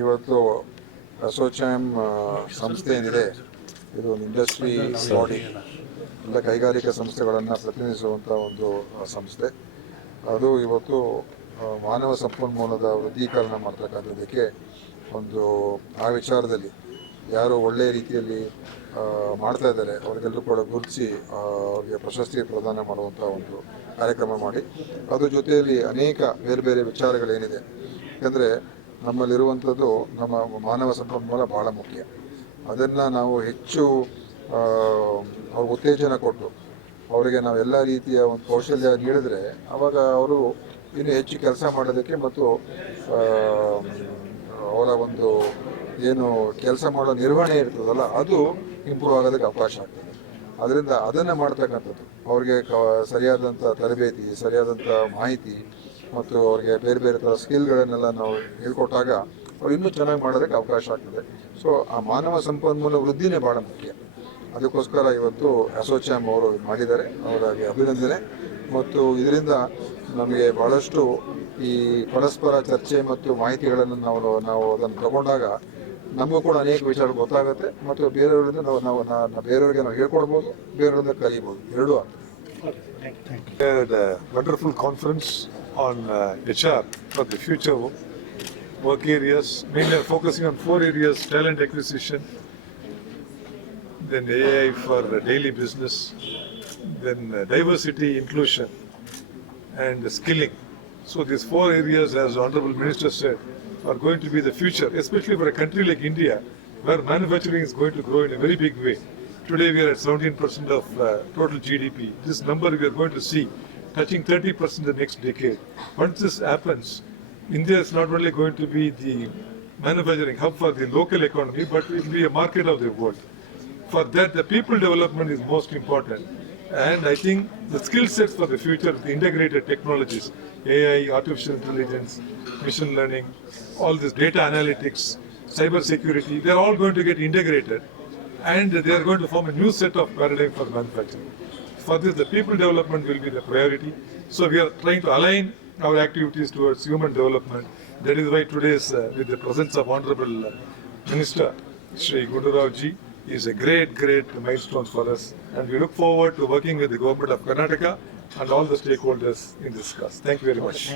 ಇವತ್ತು ಅಸೋಚಾಮ್ ಸಂಸ್ಥೆ ಏನಿದೆ, ಇದು ಒಂದು ಇಂಡಸ್ಟ್ರಿ ಬಾಡಿ ಎಲ್ಲ ಕೈಗಾರಿಕಾ ಸಂಸ್ಥೆಗಳನ್ನು ಪ್ರತಿನಿಧಿಸುವಂಥ ಒಂದು ಸಂಸ್ಥೆ. ಅದು ಇವತ್ತು ಮಾನವ ಸಂಪನ್ಮೂಲದ ವೃದ್ಧೀಕರಣ ಮಾಡ್ತಕ್ಕಂಥದ್ದಕ್ಕೆ ಒಂದು, ಆ ವಿಚಾರದಲ್ಲಿ ಯಾರು ಒಳ್ಳೆಯ ರೀತಿಯಲ್ಲಿ ಮಾಡ್ತಾ ಇದ್ದಾರೆ. ಅವರಿಗೆಲ್ಲರೂ ಕೂಡ ಗುರುತಿಸಿ ಅವರಿಗೆ ಪ್ರಶಸ್ತಿ ಪ್ರದಾನ ಮಾಡುವಂಥ ಒಂದು ಕಾರ್ಯಕ್ರಮ ಮಾಡಿ. ಅದ್ರ ಜೊತೆಯಲ್ಲಿ ಅನೇಕ ಬೇರೆ ಬೇರೆ ವಿಚಾರಗಳೇನಿದೆ. ಯಾಕಂದರೆ ನಮ್ಮಲ್ಲಿರುವಂಥದ್ದು ನಮ್ಮ ಮಾನವ ಸಂಪನ್ಮೂಲ ಭಾಳ ಮುಖ್ಯ. ಅದನ್ನು ನಾವು ಹೆಚ್ಚು ಅವ್ರಿಗೆ ಉತ್ತೇಜನ ಕೊಟ್ಟು, ಅವರಿಗೆ ನಾವು ಎಲ್ಲ ರೀತಿಯ ಒಂದು ಕೌಶಲ್ಯ ನೀಡಿದ್ರೆ ಅವಾಗ ಅವರು ಇನ್ನೂ ಹೆಚ್ಚು ಕೆಲಸ ಮಾಡೋದಕ್ಕೆ ಮತ್ತು ಅವರ ಒಂದು ಏನು ಕೆಲಸ ಮಾಡೋ ನಿರ್ವಹಣೆ ಇರ್ತದಲ್ಲ, ಅದು ಇಂಪ್ರೂವ್ ಆಗೋದಕ್ಕೆ ಅವಕಾಶ ಆಗ್ತದೆ. ಅದರಿಂದ ಅದನ್ನು ಮಾಡ್ತಕ್ಕಂಥದ್ದು, ಅವ್ರಿಗೆ ಕ ಸರಿಯಾದಂಥ ತರಬೇತಿ ಸರಿಯಾದಂಥ ಮಾಹಿತಿ ಮತ್ತು ಅವ್ರಿಗೆ ಬೇರೆ ಬೇರೆ ಥರ ಸ್ಕಿಲ್ಗಳನ್ನೆಲ್ಲ ನಾವು ಹೇಳ್ಕೊಟ್ಟಾಗ ಅವ್ರು ಇನ್ನೂ ಚೆನ್ನಾಗಿ ಮಾಡೋದಕ್ಕೆ ಅವಕಾಶ ಆಗ್ತದೆ. ಸೊ ಆ ಮಾನವ ಸಂಪನ್ಮೂಲ ವೃದ್ಧಿನೇ ಭಾಳ ಮುಖ್ಯ. ಅದಕ್ಕೋಸ್ಕರ ಇವತ್ತು ಅಸೋಚಾಮ್ ಅವರು ಮಾಡಿದ್ದಾರೆ. ಅವರಿಗೆ ಅಭಿನಂದನೆ. ಮತ್ತು ಇದರಿಂದ ನಮಗೆ ಭಾಳಷ್ಟು ಈ ಪರಸ್ಪರ ಚರ್ಚೆ ಮತ್ತು ಮಾಹಿತಿಗಳನ್ನು ನಾವು ನಾವು ಅದನ್ನು ತಗೊಂಡಾಗ ನಮಗೂ ಕೂಡ ಅನೇಕ ವಿಚಾರ ಗೊತ್ತಾಗುತ್ತೆ. ಮತ್ತು ಬೇರೆಯವರಿಂದ ನಾವು ನಾವು ಬೇರೆಯವರಿಗೆ ನಾವು ಹೇಳ್ಕೊಡ್ಬೋದು, ಬೇರೆಯವರಿಂದ ಕಲಿಬೋದು. ಎರಡೂ ಆಗ್ತದೆ. Wonderful conference on uh, HR for the future work areas, mainly focusing on four areas talent acquisition, then AI for daily business, then uh, diversity, inclusion, and skilling. So, these four areas, as Honorable Minister said, are going to be the future, especially for a country like India, where manufacturing is going to grow in a very big way. Today we are at 17% of uh, total GDP. This number we are going to see touching 30% in the next decade. Once this happens, India is not only going to be the manufacturing hub for the local economy, but it will be a market of the world. For that, the people development is most important. And I think the skill sets for the future, the integrated technologies, AI, artificial intelligence, machine learning, all this data analytics, cyber security, they're all going to get integrated and they are going to form a new set of paradigm for manufacturing. For this, the people development will be the priority. So we are trying to align our activities towards human development. That is why today's, uh, with the presence of Honorable uh, Minister Shri Gundurao ji, is a great, great milestone for us. And we look forward to working with the government of Karnataka and all the stakeholders in this cause. Thank you very much.